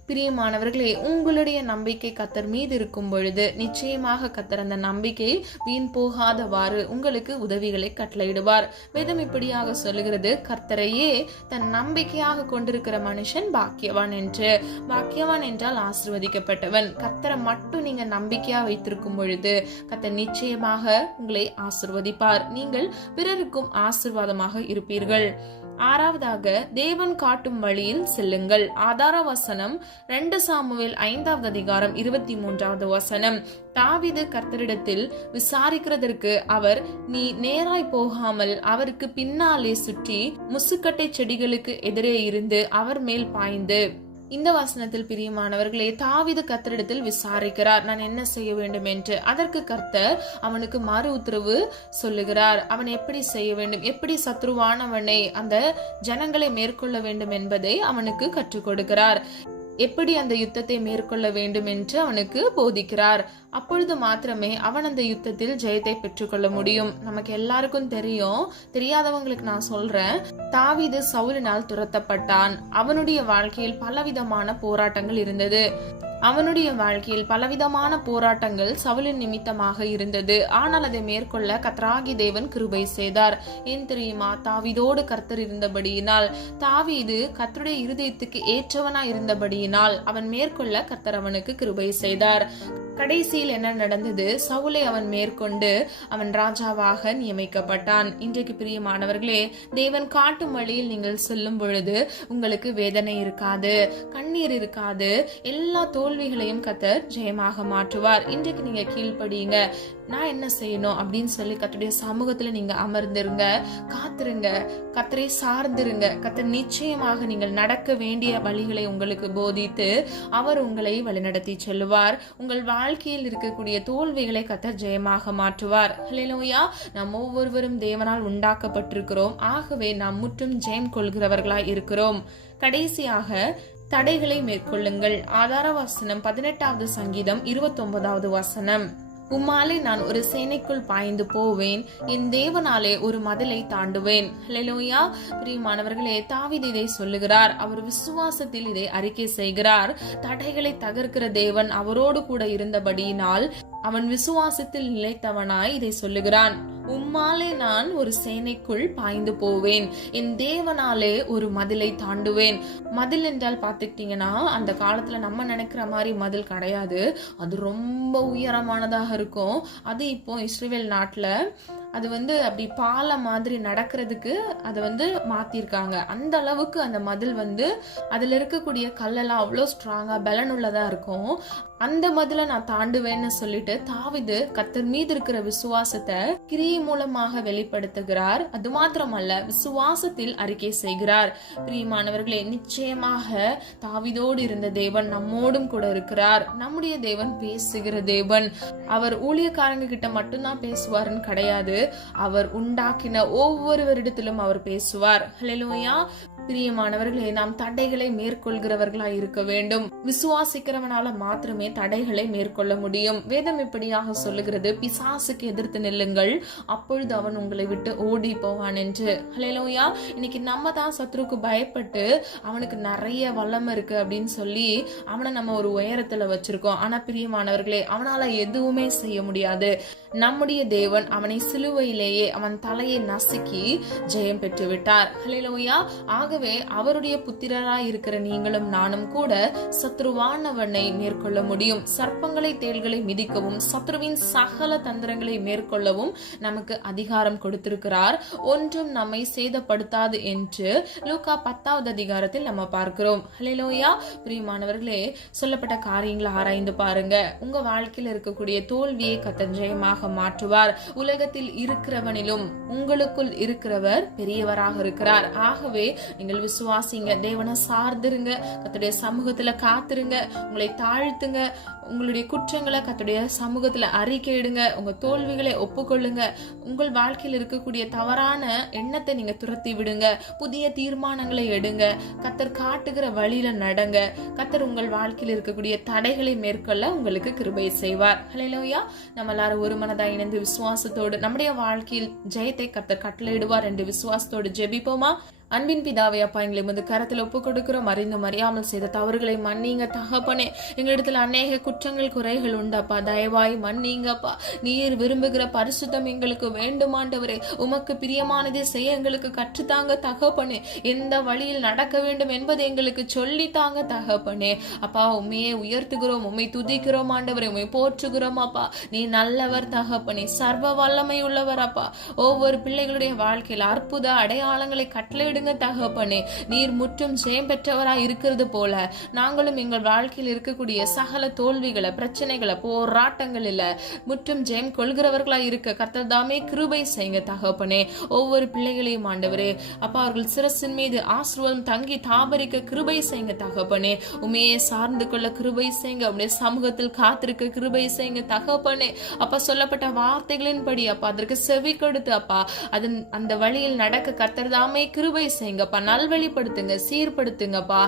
பிரியமானவர்களே, உங்களுடைய நம்பிக்கை கர்த்தர் மீது இருக்கும் பொழுது நிச்சயமாக கர்த்தர் அந்த நம்பிக்கை வீண் போகாதவாறு உங்களுக்கு உதவிகளை கட்டளையிடுவார். வேதம் இப்படியாக சொல்லுகிறது, கர்த்தரையே தன் நம்பிக்கையாக கொண்டிருக்கிற மனுஷன் பாக்கியவான் என்று. பாக்கியவான் என்றால் ஆசீர்வதிக்கப்பட்டவன். கர்த்தரை மட்டும் நீங்க நம்பிக்கையா வைத்திருக்கும் பொழுது கர்த்தர் நிச்சயமாக உங்களை ஆசீர்வதிப்பார். நீங்கள் பிறருக்கும் ஆசீர்வாதமாக இருப்பீர்கள். 6வதாக தேவன் காட்டும் வழியில் செல்லுங்கள். ஆதார வசனம் 2 சாமுவேல் 5வது அதிகாரம் 23வது வசனம். தாவீது கர்த்தரிடத்தில் விசாரிக்கிறதற்கு அவர், நீ நேராய் போகாமல் அவருக்கு பின்னாலே சுற்றி முசுக்கட்டை செடிகளுக்கு எதிரே இருந்து அவர் மேல் பாய்ந்து. இந்த வசனத்தில் பிரியமானவர்களே, தாவீது கர்த்தரிடத்தில் விசாரிக்கிறார், நான் என்ன செய்ய வேண்டும் என்று. அதற்கு கர்த்தர் அவனுக்கு மறு உத்தரவு சொல்லுகிறார். அவன் எப்படி செய்ய வேண்டும், எப்படி சத்ருவானவனை அந்த ஜனங்களை மேற்கொள்ள வேண்டும் என்பதை அவனுக்கு கற்றுக் கொடுக்கிறார். எப்படி அந்த யுத்தத்தை மேற்கொள்ள வேண்டும் என்று அவனுக்கு போதிக்கிறார். அப்பொழுது மாத்திரமே அவன் அந்த யுத்தத்தில் ஜெயத்தை பெற்றுக்கொள்ள முடியும். நமக்கு எல்லாருக்கும் தெரியும், தெரியாதவங்களுக்கு நான் சொல்றேன். தாவீது சவுலினால் துரத்தப்பட்டான். அவனுடைய வாழ்க்கையில் பலவிதமான போராட்டங்கள் இருந்தது. அவனுடைய வாழ்க்கையில் பலவிதமான போராட்டங்கள் சவுலின் நிமித்தமாக இருந்தது. ஆனால் அதை மேற்கொள்ள கர்த்தராகிய தேவன் கிருபை செய்தார். ஏன் தெரியுமா? தாவீதோடு கர்த்தர் இருந்தபடியினால், தாவீது கர்த்தருடைய இருதயத்துக்கு ஏற்றவனா இருந்தபடியினால் அவன் மேற்கொள்ள கர்த்தர் அவனுக்கு கிருபை செய்தார். கடைசியில் என்ன நடந்தது? சவுலை அவன் மேற்கொண்டு அவன் ராஜாவாக நியமிக்கப்பட்டான். இன்றைக்கு பிரியமானவர்களே, தேவன் காட்டும் வழியில் நீங்கள் செல்லும் பொழுது உங்களுக்கு வேதனை இருக்காது, கண்ணீர் இருக்காது, எல்லா தோல்விகளையும் கர்த்தர் ஜெயமாக மாற்றுவார். இன்றைக்கு நீங்க கீழ்ப்படியுங்க. நான் என்ன செய்யணும் அப்படின்னு சொல்லி கர்த்தருடைய சமூகத்துல நீங்க அமர்ந்திருங்க, காத்திருங்க, கர்த்தரை சார்ந்திருங்க. கர்த்தர் நிச்சயமாக நீங்கள் நடக்க வேண்டிய வழிகளை உங்களுக்கு போதித்து அவர் உங்களை வழிநடத்தி செல்லுவார். உங்கள் வாழ்க்கையில் இருக்கக்கூடிய தோல்விகளை கர்த்தர் ஜெயமாக மாற்றுவார். ஹல்லேலூயா. நாம் ஒவ்வொருவரும் தேவனால் உண்டாக்கப்பட்டிருக்கிறோம். ஆகவே நாம் முற்றும் ஜெயம் கொள்கிறவர்களாய் இருக்கிறோம். கடைசியாக தடைகளை மேற்கொள்ளுங்கள். ஆதார வசனம் 18வது சங்கீதம் 29வது வசனம். உம்மாலே நான் ஒரு சேனைக்குள் பாய்ந்து போவேன், என் தேவனாலே ஒரு மதிலை தாண்டுவேன். ஹல்லேலூயா. பிரியமானவர்களே, தாவீது இதை சொல்லுகிறார். அவர் விசுவாசத்தில் இதை அறிக்கை செய்கிறார். தடைகளை தகர்க்கிற தேவன் அவரோடு கூட இருந்தபடியினால் அவன் விசுவாசத்தில் நிலைத்தவனாய் இதை சொல்லுகிறான். உம்மாலே நான் ஒரு சேனைக்குள் பாய்ந்து போவேன், என் தேவனாலே ஒரு மதிலை தாண்டுவேன். மதில் என்றால் பாத்துக்கிட்டீங்கன்னா, அந்த காலத்துல நம்ம நினைக்கிற மாதிரி மதில் கிடையாது. அது ரொம்ப உயரமானதாக இருக்கும். அது இப்போ இஸ்ரேல் நாட்டுல அது அப்படி பாலம் மாதிரி நடக்கிறதுக்கு அதை மாத்திருக்காங்க. அந்த அளவுக்கு அந்த மதில் அதுல இருக்கக்கூடிய கல்லெல்லாம் அவ்வளோ ஸ்ட்ராங்கா பலனுள்ளதா இருக்கும். அந்த மதில நான் தாண்டுவேன்னு சொல்லிட்டு தாவீது கர்த்தர் மீது இருக்கிற விசுவாசத்தை கிரியை மூலமாக வெளிப்படுத்துகிறார். அது மாத்திரமல்ல, விசுவாசத்தில் அறிக்கை செய்கிறார். பிரியமானவர்களே, நிச்சயமாக தாவீதோடு இருந்த தேவன் நம்மோடும் கூட இருக்கிறார். நம்முடைய தேவன் பேசுகிற தேவன். அவர் ஊழியக்காரங்க கிட்ட மட்டும்தான் பேசுவாருன்னு கிடையாது. அவர் உண்டாக்கின ஒவ்வொருவரிடத்திலும் அவர் பேசுவார். ஹல்லேலூயா. பிரியமானவர்களே, நாம் தடைகளை மேற்கொள்கிறவர்களாய் இருக்க வேண்டும். விசுவாசிக்கிறவனால மாத்திரமே தடைகளை மேற்கொள்ள முடியும். வேதம் இப்படியாக சொல்லுகிறது, பிசாசுக்கு எதிர்த்து நில்லுங்கள், அப்பொழுது அவன் உங்களை விட்டு ஓடி போவான் என்று. ஹல்லேலூயா. இன்னைக்கு நம்ம தான் சத்ருக்கு பயப்பட்டு அவனுக்கு நிறைய வல்லமை இருக்கு அப்படின்னு சொல்லி அவனை நம்ம ஒரு உயரத்துல வச்சிருக்கோம். ஆனா பிரியமானவர்களே, அவனால எதுவுமே செய்ய முடியாது. நம்முடைய தேவன் அவனை சிலுவையிலேயே அவன் தலையை நசுக்கி ஜெயம் பெற்று விட்டார். ஹல்லேலூயா. ஆக ஆகவே அவருடைய புத்திரராய் இருக்கிற நீங்களும் நானும் கூட சத்ருவானவனை மேற்கொள்ள முடியும். சர்ப்பங்களை தேள்களை மிதிக்கவும் சத்ருவின் சகல தந்திரங்களை மேற்கொள்ளவும் நமக்கு அதிகாரம் கொடுத்திருக்கிறார். ஒன்றும் நம்மை சேதப்படுத்தாது என்று லூக்கா 10வது அதிகாரத்தில் நம்ம பார்க்கிறோம். ஹல்லேலூயா. பிரியமானவர்களே, சொல்லப்பட்ட காரியங்களை ஆராய்ந்து பாருங்க. உங்க வாழ்க்கையில் இருக்கக்கூடிய தோல்வியை கர்த்தர் ஜெயமாக மாற்றுவார். உலகத்தில் இருக்கிறவனிலும் உங்களுக்குள் இருக்கிறவர் பெரியவராக இருக்கிறார். ஆகவே நீங்கள் விசுவாசிங்க, தேவனை சார்ந்திருங்க, கர்த்தருடைய சமூகத்துல காத்திருங்க, உங்களை தாழ்த்துங்க, உங்களுடைய குற்றங்களை கர்த்தருடைய சமூகத்துல அறிக்கையிடுங்க, உங்க தோல்விகளை ஒப்புக்கொள்ளுங்க, உங்கள் வாழ்க்கையில் இருக்கக்கூடிய தவறான எண்ணத்தை நீங்க துரத்தி விடுங்க, புதிய தீர்மானங்களை எடுங்க, கர்த்தர் காட்டுகிற வழியில நடங்க. கர்த்தர் உங்கள் வாழ்க்கையில் இருக்கக்கூடிய தடைகளை மேற்கொள்ள உங்களுக்கு கிருபை செய்வார். ஹல்லேலூயா. நம்ம எல்லாரும் ஒரு மனதாய் இணைந்து விசுவாசத்தோடு நம்முடைய வாழ்க்கையில் ஜெயத்தை கர்த்தர் கட்டளையிடுவார் என்று விசுவாசத்தோடு ஜெபிப்போமா? அன்பின் பிதாவே, அப்பா, எங்களை வந்து கரத்தில் ஒப்பு கொடுக்கிறோம். அறிந்தும் அறியாமல் செய்த தவறுகளை மன்னிங்க தகப்பனே. எங்களிடத்துல அநேக குற்றங்கள் குறைகள் உண்டப்பா, தயவாய் மன்னிங்கப்பா. நீர் விரும்புகிற பரிசுத்தம் எங்களுக்கு வேண்டுமாண்டவரே. உமக்கு பிரியமானதை செய்ய எங்களுக்கு கற்றுத்தாங்க தகப்பனே. எந்த வழியில் நடக்க வேண்டும் என்பதை எங்களுக்கு சொல்லித்தாங்க தகப்பனே. அப்பா, உண்மையை உயர்த்துகிறோம், உண்மை துதிக்கிறோம் ஆண்டவரே, உண்மை போற்றுகிறோம் அப்பா. நீ நல்லவர் தகப்பனே, சர்வ வல்லமை உள்ளவர் அப்பா. ஒவ்வொரு பிள்ளைகளுடைய வாழ்க்கையில் அற்புத அடையாளங்களை கட்டளை தகப்பனே. நீர் முற்றும் ஜெயம் பெற்றவராய் இருக்கிறது போல நாங்களும் எங்கள் வாழ்க்கையில் இருக்கக்கூடிய சகல தோல்விகளை, பிரச்சனைகளை, போராட்டங்களில் முற்றும் ஜெயம் கொள்கிறவர்களாய் இருக்க கர்த்தர் தாமே கிருபை செய்யுங்க தகப்பனே. ஒவ்வொரு பிள்ளைகளையும் ஆண்டவரே அப்பா, அவர்கள் சிரசின் மீது ஆசீர்வாதம் தங்கி தாபரிக்க கிருபை செய்யுங்க தகப்பனே. உமையே சார்ந்து கொள்ள கிருபை செய்யுங்க. உடைய சமூகத்தில் காத்திருக்க கிருபை செய்யுங்க தகப்பனே. அப்பா, சொல்லப்பட்ட வார்த்தைகளின்படி அப்பா அதற்கு செவி கொடுத்து அப்பா அந்த வழியில் நடக்க கர்த்தர் தாமே கிருபை செய்யுங்கப்பா. நல்வழிப்படுத்துங்க, சீர்படுத்துங்கப்பா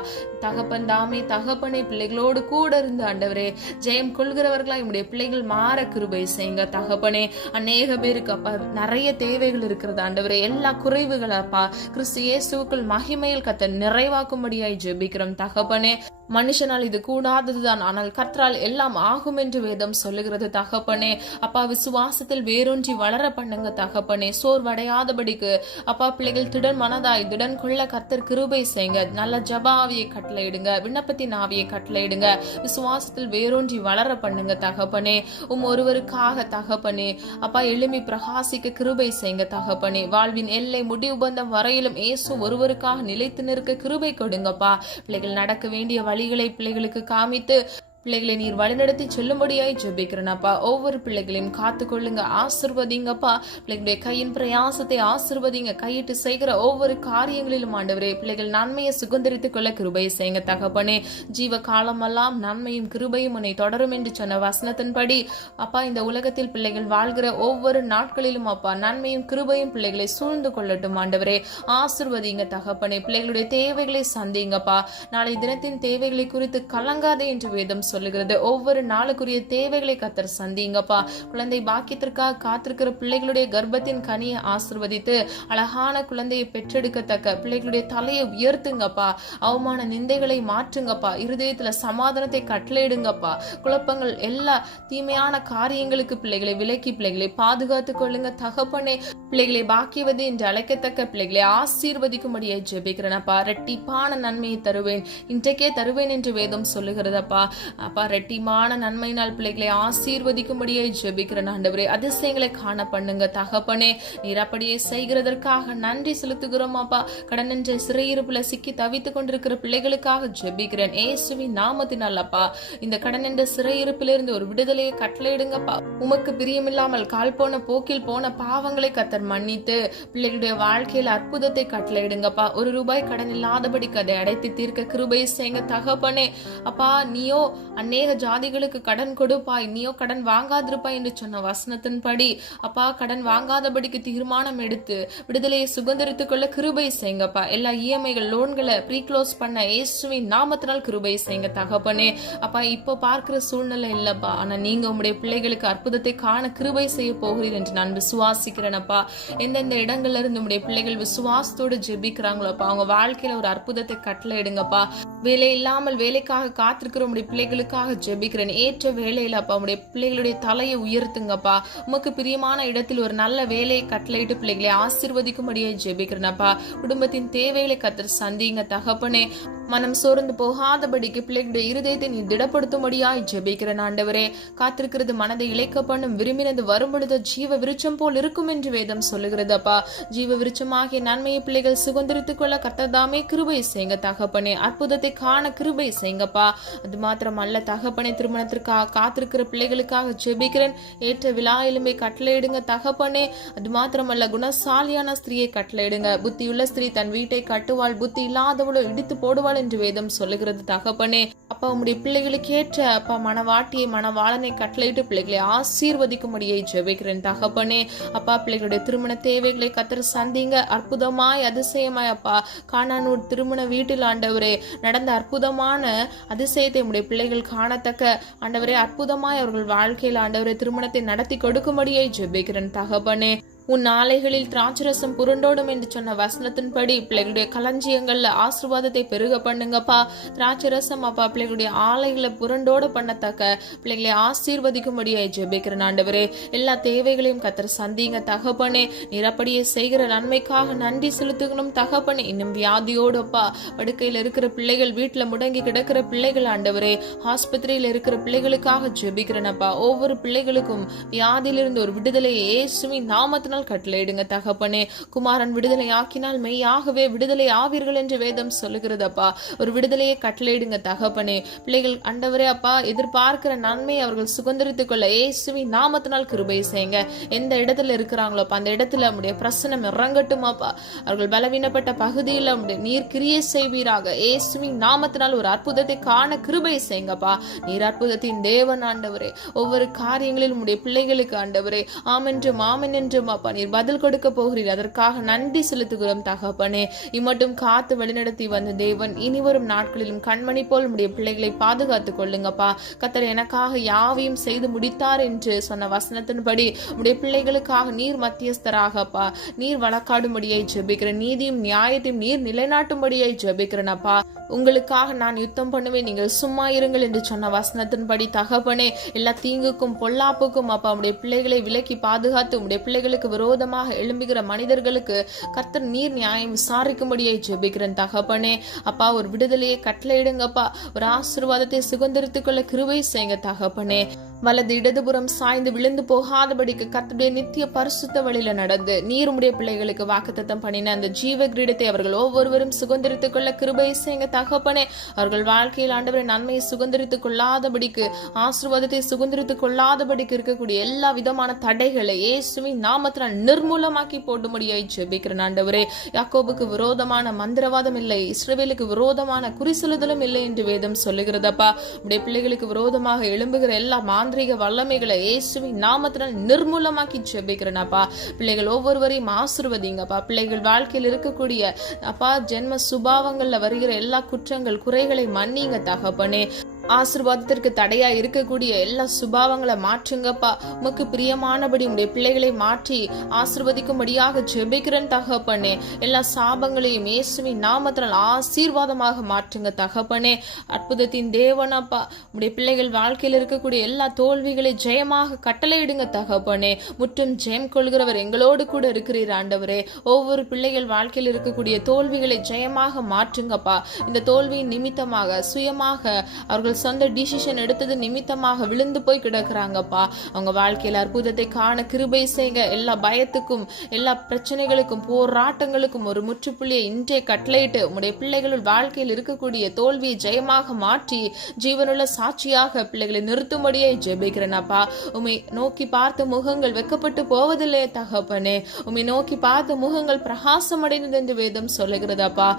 தகப்பன் தாமே. தகப்பனை பிள்ளைகளோடு கூட இருந்து ஆண்டவரே ஜெயம் கொள்கிறவர்களா நம்முடைய பிள்ளைகள் மாற கிருபை செய்யுங்க தகப்பனே. அநேக பேருக்கு அப்பா நிறைய தேவைகள் இருக்கிறது ஆண்டவரே. எல்லா குறைவுகள் அப்பா கிறிஸ்து இயேசுவுக்குள் மகிமையில் கர்த்தர் நிறைவாக்கும்படியாய் ஜெபிக்கிறோம் தகப்பனே. மனுஷனால் இது கூடாததுதான், ஆனால் கர்த்தரால் எல்லாம் ஆகும் என்று வேதம் சொல்லுகிறது தகப்பனே. அப்பா, விசுவாசத்தில் வேரூன்றி வளர பண்ணுங்க தகப்பனே. சோர்வடையாதபடிக்கு அப்பா பிள்ளைகள் திடன் மனதாய் திடன் கொள்ள கர்த்தர் கிருபை செய்யுங்க. நல்ல ஜபாவியை கட்டளையிடுங்க, விண்ணப்பத்தின் ஆவியை கட்டளையிடுங்க. விசுவாசத்தில் வேரூன்றி வளர பண்ணுங்க தகப்பனே. ஒருவருக்காக தகப்பனே அப்பா எழுமி பிரகாசிக்க கிருபை செய்யுங்க தகப்பனே. வாழ்வின் எல்லை முடிவு பந்தம் வரையிலும் இயேசு ஒருவருக்காக நிலைத்து நிற்க கிருபை கொடுங்கப்பா. பிள்ளைகள் நடக்க வேண்டிய வழிகளை பிள்ளைகளுக்கு காமித்து பிள்ளைகளை நீர் வழிநடத்தி சொல்லும்படியாய் ஜெபிக்கிறேனப்பா. ஒவ்வொரு பிள்ளைகளையும் காத்து கொள்ளுங்க, ஆசிர்வதிங்கப்பா. பிள்ளைகளுடைய கையின் பிரயாசத்தை ஆசிர்வதிங்க. கையிட்டு செய்கிற ஒவ்வொரு காரியங்களிலும் ஆண்டவரே பிள்ளைகள் நன்மையை சுதந்திரித்துக் கொள்ள கிருபை செய்யுங்க தகப்பனே. ஜீவ காலமெல்லாம் நன்மையும் கிருபையும் உன்னை தொடரும் என்று சொன்ன வசனத்தின்படி அப்பா இந்த உலகத்தில் பிள்ளைகள் வாழ்கிற ஒவ்வொரு நாட்களிலும் அப்பா நன்மையும் கிருபையும் பிள்ளைகளை சூழ்ந்து கொள்ளட்டும் ஆண்டவரே. ஆசிர்வதிங்க தகப்பனே. பிள்ளைகளுடைய தேவைகளை சந்திங்கப்பா. நாளை தினத்தின் தேவைகளை குறித்து கலங்காதே என்று வேதம் சொல்லுகிறது. ஒவ்வொரு நாளுக்குரிய தேவைகளை கர்த்தர் சந்திங்கப்பா. குழந்தை பாக்கியத்திற்காக காத்திருக்கிற பிள்ளைகளுடைய கர்ப்பத்தின் கனியை ஆசிர்வதித்து அழகான குழந்தையை பெற்றெடுக்கத்தக்க பிள்ளைகளுடைய தலையை உயர்த்துங்கப்பா. அவமான நிந்தைகளை மாற்றுங்கப்பா. இருதயத்துல சமாதானத்தை கட்டளையிடுங்கப்பா. குழப்பங்கள் எல்லா தீமையான காரியங்களுக்கு பிள்ளைகளை விலக்கி பிள்ளைகளை பாதுகாத்துக் கொள்ளுங்க தகப்பனே. பிள்ளைகளை பாக்கியவது என்று அழைக்கத்தக்க பிள்ளைகளை ஆசீர்வதிக்கும்படியை ஜெபிக்கிறேனப்பா. ரெட்டிப்பான நன்மையை தருவேன், இன்றைக்கே தருவேன் என்று வேதம் சொல்லுகிறதப்பா. அப்பா ரெட்டிமான நன்மையினால் பிள்ளைகளை ஆசீர்வதிக்கும்படியே ஜெபிக்கிறேன் ஆண்டவரே. அதிசயங்களை காண பண்ணுங்க தகப்பனே. நீர் அப்படியே செய்கிறதற்காக நன்றி செலுத்துகிறோம் அப்பா. கடன் என்ற சிறையிருப்புல சிக்கி தவித்துக் கொண்டிருக்கிற பிள்ளைகளுக்காக ஜெபிக்கிறேன் இயேசுவின் நாமத்தினால் அப்பா. இந்த கடன் என்ற சிறையிருப்பிலிருந்து ஒரு விடுதலையை கட்டளையிடுங்கப்பா. உமக்கு பிரியமில்லாமல் கால் போன போக்கில் போன பாவங்களை கர்த்தர் மன்னித்து பிள்ளைகளுடைய வாழ்க்கையில் அற்புதத்தை கட்டளையிடுங்கப்பா. ₹1 கடன் இல்லாதபடிக்கு அதை அடைத்து தீர்க்க கிருபை செய்யுங்க தகப்பனே. அப்பா, நீயோ அநேக ஜாதிகளுக்கு கடன் கொடுப்பாய், நீயோ கடன் வாங்காதிருப்பாய் என்று சொன்ன வசனத்தின்படி அப்பா கடன் வாங்காதபடிக்கு தீர்மானம் எடுத்து விடுதலையை சுதந்திரித்துக் கொள்ள கிருபை செய்யுங்கப்பா. எல்லா இஎம்ஐகள் லோன்களை ப்ரீக்ளோஸ் பண்ண இயேசுவின் நாமத்தினால் கிருபை செய்யுங்க தகப்பனே. அப்பா, இப்போ பார்க்கிற சூழ்நிலை இல்லப்பா, ஆனா நீங்க உங்களுடைய பிள்ளைகளுக்கு அற்புதத்தை காண கிருபை செய்ய போகிறீர் என்று நான் விசுவாசிக்கிறேனப்பா. எந்தெந்த இடங்கள்ல இருந்து உடைய பிள்ளைகள் விசுவாசத்தோடு ஜெபிக்கிறாங்களோப்பா அவங்க வாழ்க்கையில ஒரு அற்புதத்தை கட்டளை எடுங்கப்பா. வேலை இல்லாமல் வேலைக்காக காத்திருக்கிற உடைய பிள்ளைகளுக்காக ஜெபிக்கிறேன். ஏற்ற வேலையில அப்பா உடைய பிள்ளைகளுடைய தலையை உயர்த்துங்கப்பா. உமக்கு பிரியமான இடத்தில் ஒரு நல்ல வேலையை கட்டளையிட்டு பிள்ளைகளை ஆசீர்வதிக்கும்படியே ஜெபிக்கிறேன்ப்பா. குடும்பத்தின் தேவைகளை கர்த்தர் சந்திங்க தகப்பனே. மனம் சோர்ந்து போகாதபடிக்கு பிள்ளைகளுடைய இருதயத்தை நீ திடப்படுத்தும்படியாய் ஜெபிக்கிறேன் ஆண்டவரே. காத்திருக்கிறது மனதை இழைக்க பண்ணும், விரும்பினது வரும்பொழுது ஜீவ விருட்சம் போல் இருக்கும் என்று வேதம் சொல்லுகிறதப்பா. ஜீவ விருட்சமாகிய நன்மையை பிள்ளைகள் சுதந்திரித்துக் கொள்ள கர்த்தர்தாமே கிருபை செய்யுங்க தகப்பனே. அற்புதத்தை காண கிருபை செய்யுங்கப்பா. அது மாத்திரம் அல்ல தகப்பனே, திருமணத்திற்காக காத்திருக்கிற பிள்ளைகளுக்காக ஜெபிக்கிறேன். ஏற்ற விழா எலும்பை கட்டளையிடுங்க தகப்பனே. அது மாத்திரமல்ல, குணசாலியான ஸ்திரீயை கட்டளையிடுங்க. புத்தியுள்ள ஸ்திரீ தன் வீட்டை கட்டுவாள், புத்தி இல்லாதவளோ இடித்து போடுவாள் என்று வேதம் சொல்லுகிறது தகப்பனே. அப்பா உம்முடைய பிள்ளைகளுக்கு ஏற்ற அப்பா மனவாட்டியை மனவாளனை கட்டளையிட்டு பிள்ளைகளை ஆசீர்வதிக்கும்படியை ஜெபிக்கிறேன் தகப்பனே. அப்பா பிள்ளைகளுடைய திருமண தேவைகளை கர்த்தர் சந்திங்க. அற்புதமாய் அதிசயமாய் அப்பா கானானூர் திருமண வீட்டில் ஆண்டவரே நடந்த அற்புதமான அதிசயத்தை உம்முடைய பிள்ளைகள் காணத்தக்க ஆண்டவரே அற்புதமாய் அவர்கள் வாழ்க்கையில் ஆண்டவரே திருமணத்தை நடத்தி கொடுக்கும்படியை ஜெபிக்கிறேன் தகப்பனே. உன் நாளைகளில் திராட்சரசம் புரண்டோடும் என்று சொன்ன வசனத்தின்படி பிள்ளைகளுடைய களஞ்சியங்கள்ல ஆசீர்வாதத்தை பெருக பண்ணுங்கப்பா. திராட்சரசம் அப்பா பிள்ளைகளுடைய ஆலைகளை புரண்டோடு பண்ணத்தக்க பிள்ளைகளை ஆசீர்வதிக்கும்படியை ஜெபிக்கிறேன் ஆண்டவரே. எல்லா தேவைகளையும் கர்த்தர் சந்திங்க தகப்பனே. நிரப்படியே செய்கிற நன்மைக்காக நன்றி செலுத்துகணும் தகப்பனே. இன்னும் வியாதியோடுப்பா படுக்கையில் இருக்கிற பிள்ளைகள், வீட்டுல முடங்கி கிடக்கிற பிள்ளைகள் ஆண்டவரே, ஆஸ்பத்திரியில இருக்கிற பிள்ளைகளுக்காக ஜெபிக்கிறேனப்பா. ஒவ்வொரு பிள்ளைகளுக்கும் வியாதியிலிருந்து ஒரு விடுதலையை இயேசுவின் நாமத்தினால் கட்டளையிடுங்க தகப்பனே. குமாரன் விடுதலை ஆக்கினால் மெய்யாகவே விடுதலை ஆவீர்கள் என்று வேதம் சொல்லுகிறதப்பா. ஒரு விடுதலையை கட்டளையிடுங்க தகப்பனே. பிள்ளைகள் ஆண்டவரே அப்பா எதிர்பார்க்கிற நன்மையை அவர்கள் சுதந்திரித்துக் கொள்ள இயேசுவின் நாமத்தினால் கிருபை செய்யுங்க. எந்த இடத்துல இருக்கிறாங்களோ அந்த இடத்துல நம்முடைய பிரசனம் இறங்கட்டுமாப்பா. அவர்கள் பலவீனப்பட்ட பகுதியில் நம்முடைய நீர் கிரியை செய்வீராக. இயேசுவின் நாமத்தினால் ஒரு அற்புதத்தை காண கிருபை செய்யுங்கப்பா. நீர் அற்புதத்தின் தேவன் ஆண்டவரே. ஒவ்வொரு காரியங்களில் நம்முடைய பிள்ளைகளுக்கு ஆண்டவரே ஆமென்றும் ஆமென் என்றும் அப்பா நீர் பதில் கொடுக்க போகிறீர். அதற்காக நன்றி செலுத்துகிறோம் தகப்பனே. இம்மட்டும் காத்து வழிநடத்தி வந்த தேவன் இனி வரும் நாட்களிலும் கண்மணி போல் உடைய பிள்ளைகளை பாதுகாத்துக் கொள்ளுங்கப்பா. கர்த்தர் எனக்காக யாவையும் செய்து முடித்தார் என்று சொன்ன வசனத்தின்படி உடைய பிள்ளைகளுக்காக நீர் மத்தியஸ்தராகப்பா நீர் வழக்காடும்படியை ஜெபிக்கிறேன். நீதியும் நியாயத்தையும் நீர் நிலைநாட்டும்படியை ஜெபிக்கிறேனப்பா. உங்களுக்காக நான் யுத்தம் பண்ணுவேன், நீங்கள் சும்மா இருங்கள் என்று சொன்ன வசனத்தின்படி தகப்பனே எல்லா தீங்குக்கும் பொல்லாப்புக்கும் அப்பா உடைய பிள்ளைகளை விலக்கி பாதுகாத்து உடைய பிள்ளைகளுக்கு விரோதமாக எழும்புகிற மனிதர்களுக்கு கர்த்தர் நீர் நியாயம் விசாரிக்கும்படியை ஜெபிக்கிறேன் தகப்பனே. அப்பா ஒரு விடுதலையை கட்டளையிடுங்கப்பா. ஒரு ஆசீர்வாதத்தை சுதந்திரித்துக் கொள்ள கிருபை செய்யுங்க தகப்பனே. வலது இடதுபுறம் சாய்ந்து விழுந்து போகாதபடிக்கு கர்த்தருடைய நித்திய பரிசுத்த வழியில நடந்து நீர் உம்முடைய பிள்ளைகளுக்கு வாக்குத்தத்தம் பண்ணின அந்த ஜீவ கிரீடத்தை அவர்கள் ஒவ்வொருவரும் சுதந்திரித்துக் கொள்ள கிருபை செய்யுங்க தகப்பனே. அவர்கள் வாழ்க்கையில் ஆண்டவரை நன்மையை சுதந்திரித்துக் கொள்ளாதபடிக்கு ஆசீர்வாதத்தை சுதந்திரித்துக் கொள்ளாதபடிக்கு இருக்கக்கூடிய எல்லா விதமான தடைகளை இயேசுவின் நாமத்தினால் நிர்மூலமாக்கி போடும்படியாய் ஜெபிக்கிறேன் ஆண்டவரே. யாக்கோபுக்கு விரோதமான மந்திரவாதம் இல்லை, இஸ்ரவேலுக்கு விரோதமான குறிசொல்லுதலும் இல்லை என்று வேதம் சொல்லுகிறதப்பா. உடைய பிள்ளைகளுக்கு விரோதமாக எழும்புகிற எல்லா மாந்திரிக வல்லமைகளை இயேசுவின் நாமத்தினால் நிர்மூலமாக்கி ஜெபிக்கிறேனப்பா. பிள்ளைகள் ஒவ்வொருவரையும் ஆசீர்வதிங்கப்பா. பிள்ளைகள் வாழ்க்கையில் இருக்கக்கூடிய அப்பா ஜென்ம சுபாவங்கள்ல வருகிற எல்லா குற்றங்கள் குறைகளை மன்னிங்க தகப்பனே. ஆசீர்வாதத்திற்கு தடையா இருக்கக்கூடிய எல்லா சுபாவங்களை மாற்றுங்கப்பா. உமக்கு பிரியமானபடி உடைய பிள்ளைகளை மாற்றி ஆசீர்வதிக்கும்படியாக ஜெபிக்கிறேன் தகப்பனே. எல்லா சாபங்களையும் இயேசுவின் நாமத்தினால் ஆசீர்வாதமாக மாற்றுங்க தகப்பனே. அற்புதத்தின் தேவனப்பா உடைய பிள்ளைகள் வாழ்க்கையில் இருக்கக்கூடிய எல்லா தோல்விகளை ஜெயமாக கட்டளையிடுங்க தகப்பனே. முற்றும் ஜெயம் கொள்கிறவர் எங்களோடு கூட இருக்கிறீர் ஆண்டவரே. ஒவ்வொரு பிள்ளைகள் வாழ்க்கையில் இருக்கக்கூடிய தோல்விகளை ஜெயமாக மாற்றுங்கப்பா. இந்த தோல்வியின் நிமித்தமாக சுயமாக அவர்கள் சொந்த டிசிஷன் எடுத்தது நிமித்தமாக விழுந்து போய் கிடக்குறாங்கப்பா. அவங்க வாழ்க்கையில அற்புதத்தை காண கிருபை செய்யுங்க. எல்லா பயத்துக்கும் எல்லா பிரச்சனைகளுக்கும் போராட்டங்களுக்கும் ஒரு முற்றுப்புள்ளியை இன்றைய கட்டளையிட்டு உடைய பிள்ளைகள் வாழ்க்கையில் இருக்கக்கூடிய தோல்வியை ஜெயமாக மாற்றி ஜீவனுள்ள சாட்சியாக பிள்ளைகளை நிறுத்தும்படியே ஜெபிக்கிறேனப்பா. உம்மை நோக்கி பார்த்த முகங்கள் வெக்கப்பட்டு போவதில்லையே தகப்பனே. உம்மை நோக்கி பார்த்த முகங்கள் பிரகாசம் அடைந்தது என்று வேதம் சொல்லுகிறதப்பா.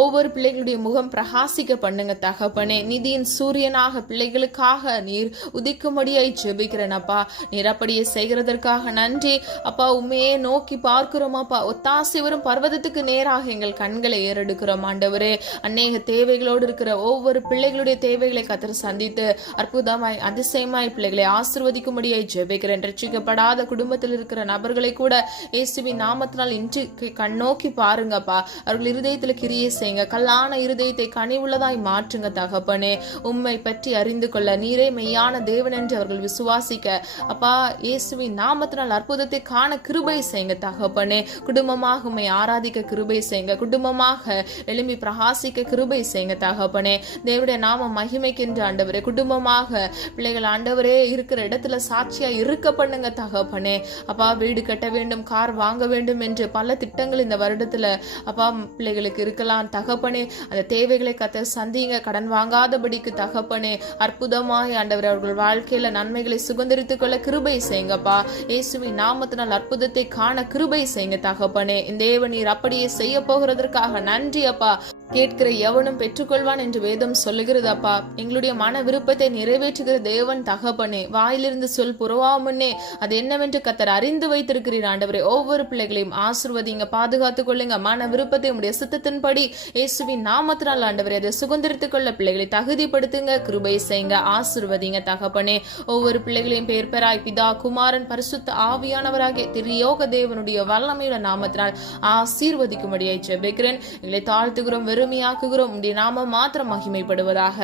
ஒவ்வொரு பிள்ளைகளுடைய முகம் பிரகாசிக்க பண்ணுங்க தகப்பனே. நிதியின் சூரியனாக பிள்ளைகளுக்காக நீர் உதிக்கும்படியாய் ஜெபிக்கிறேன் அப்பா. நீர் அப்படியே செய்கிறதற்காக நன்றி அப்பா. உண்மையே நோக்கி பார்க்கிறோம் அப்பா. ஒத்தாசை வரும் பர்வதத்துக்கு நேராக எங்கள் கண்களை ஏறெடுக்கிறோம் ஆண்டவரே. அநேக தேவைகளோடு இருக்கிற ஒவ்வொரு பிள்ளைகளுடைய தேவைகளை கர்த்தர் சந்தித்து அற்புதமாய் அதிசயமாய் பிள்ளைகளை ஆசீர்வதிக்கும்படியாய் ஜெபிக்கிறேன். ரட்சிக்கப்படாத குடும்பத்தில் இருக்கிற நபர்களை கூட இயேசுவின் நாமத்தினால் இன்று கண்ணோக்கி பாருங்கப்பா. அவர்கள் இருதயத்துல கிரியை செய்யுங்க. கல்லான இருதயத்தை கனிவுள்ளதாய் மாற்றுங்க தகப்பனே. உம்மை பற்றி அறிந்து கொள்ள நீரே மெய்யான தேவன் என்று அவர்கள் விசுவாசிக்க அப்பா இயேசுவின் நாமத்தினால் அற்புதத்தை காண கிருபை செய்யுங்க தகப்பனே. குடும்பமாக உம்மை ஆராதிக்க கிருபை செய்யுங்க. குடும்பமாக எழும்பி பிரகாசிக்க கிருபை செய்யுங்க தகப்பனே. தேவனுடைய நாம மகிமைக்கின்ற ஆண்டவரே. குடும்பமாக பிள்ளைகள் ஆண்டவரே இருக்கிற இடத்துல சாட்சியா இருக்க பண்ணுங்க தகப்பனே. அப்பா வீடு கட்ட வேண்டும், கார் வாங்க வேண்டும் என்று பல திட்டங்கள் இந்த வருடத்துல அப்பா பிள்ளைகளுக்கு இருக்கலாம் தகப்பனே. அந்த தேவைகளை கர்த்தர் சந்திங்க. கடன் வாங்காதபடிக்கு தகப்பனே அற்புதமாய் ஆண்டவர் அவர்கள் வாழ்க்கையில நன்மைகளை சுதந்திரித்துக் கொள்ள கிருபை செய்யுங்கப்பா. இயேசுவின் நாமத்தினால் அற்புதத்தை காண கிருபை செய்யுங்க தகப்பனே. இந்த தேவன் நீர் அப்படியே செய்ய போகிறதற்காக நன்றி அப்பா. கேட்கிற எவனும் பெற்றுக்கொள்வான் என்று வேதம் சொல்லுகிறது அப்பா. எங்களுடைய மன விருப்பத்தை நிறைவேற்றுகிற தேவன் தகப்பனே. வாயிலிருந்து சொல் புறவாமுன்னே அது என்னவென்று கர்த்தர் அறிந்து வைத்திருக்கிறீர் ஆண்டவரே. ஒவ்வொரு பிள்ளைகளையும் ஆசீர்வதிங்க, பாதுகாத்துக் கொள்ளுங்க. மன விருப்பத்தை உடைய சித்தத்தின்படி இயேசுவின் நாமத்தினால் ஆண்டவரே அதை சுதந்திரித்துக் கொள்ள பிள்ளைகளை தகுதிப்படுத்துங்க, கிருபை செய்யுங்க, ஆசீர்வதிங்க தகப்பனே. ஒவ்வொரு பிள்ளைகளையும் பேர் பெறாய் பிதா குமாரன் பரிசுத்த ஆவியானவராகிய திரியோக தேவனுடைய வல்லமையுள்ள நாமத்தினால் ஆசீர்வதிக்கும்படியாய் ஜெபிக்கிறேன். எங்களை தாழ்த்துகிறோம், வெறுமையாக்குகிறோம். உடைய நாமம் மாத்திரம் மகிமைப்படுவதாக.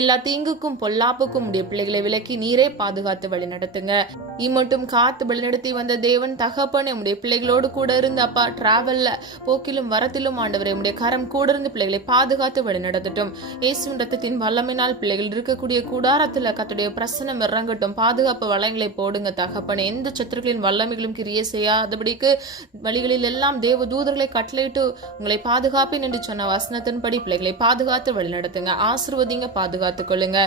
எல்லா தீங்குக்கும் பொல்லாப்புக்கும் உடைய பிள்ளைகளை விலக்கி நீரே பாதுகாத்து வழி நடத்துங்க. இம்மட்டும் காத்து வழிநடத்தி வந்த தேவன் தகப்பனே உடைய பிள்ளைகளோடு கூட இருந்து அப்பா டிராவல்ல போக்கிலும் வரத்திலும் ஆண்டவரே உடைய கரம் கூட இருந்து பிள்ளைகளை பாதுகாத்து வழி நடத்தட்டும். இயேசுவின் ரத்தத்தின் வல்லமையினால் பிள்ளைகள் இருக்கக்கூடிய கூடாரத்துல கர்த்தருடைய பிரசன்னம் இறங்கட்டும். பாதுகாப்பு வளங்களை போடுங்க தகப்பனே. எந்த சத்துருக்களின் வல்லமைகளும் கிரியை செய்யாதபடிக்கு வழிகளில் எல்லாம் தேவ தூதர்களை கட்டளையிட்டு உங்களை பாதுகாப்பேன் என்று சொன்ன வசனத்தின்படி பிள்ளைகளை பாதுகாத்து வழி நடத்துங்க. ஆசீர்வதிங்க, பாதுகாத்துக் கொள்ளுங்க.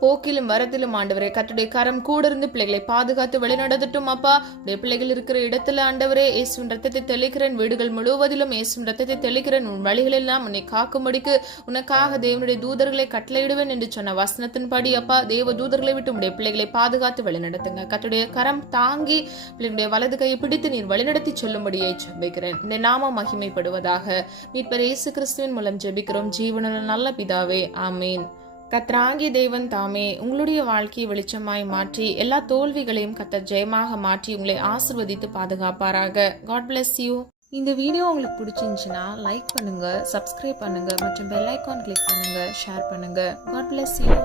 போக்கிலும் வரத்திலும் ஆண்டவரே கர்த்தருடைய கரம் கூட இருந்து பிள்ளைகளை பாதுகாத்து வழிநடத்தட்டும் அப்பா. உடைய பிள்ளைகள் இருக்கிற இடத்துல ஆண்டவரே இயேசுவின் ரத்தத்தை தெளிக்கிறேன். வீடுகள் முழுவதிலும் இயேசுவின் ரத்தத்தை தெளிக்கிறேன். உன் வழிகளெல்லாம் உன்னை காக்கும்படிக்கு உனக்காக தேவனுடைய தூதர்களை கட்டளையிடுவேன் என்று சொன்ன வசனத்தின்படி அப்பா தேவ தூதர்களை விட்டு உடைய பிள்ளைகளை பாதுகாத்து வழிநடத்துங்க. கர்த்தருடைய கரம் தாங்கி பிள்ளைகளுடைய வலது கையை பிடித்து நீர் வழிநடத்தி சொல்லும்படியை ஜெபிக்கிறேன். இந்த நாமம் மகிமைப்படுவதாக. மீட்பர் இயேசு கிறிஸ்துவின் மூலம் ஜெபிக்கிறோம் ஜீவனுள்ள நல்ல பிதாவே, ஆமீன். கர்த்தராகிய தேவன் தாமே உங்களுடைய வாழ்க்கையை வெளிச்சமாய் மாற்றி எல்லா தோல்விகளையும் கர்த்தர் ஜெயமாக மாற்றி உங்களை ஆசீர்வதித்து பாதுகாப்பாராக. God bless you. இந்த வீடியோ உங்களுக்கு பிடிச்சிருந்துச்சுன்னா லைக் பண்ணுங்க, சப்ஸ்கிரைப் பண்ணுங்க மற்றும் பெல் ஐகான் கிளிக் பண்ணுங்க, ஷேர் பண்ணுங்க. God bless you.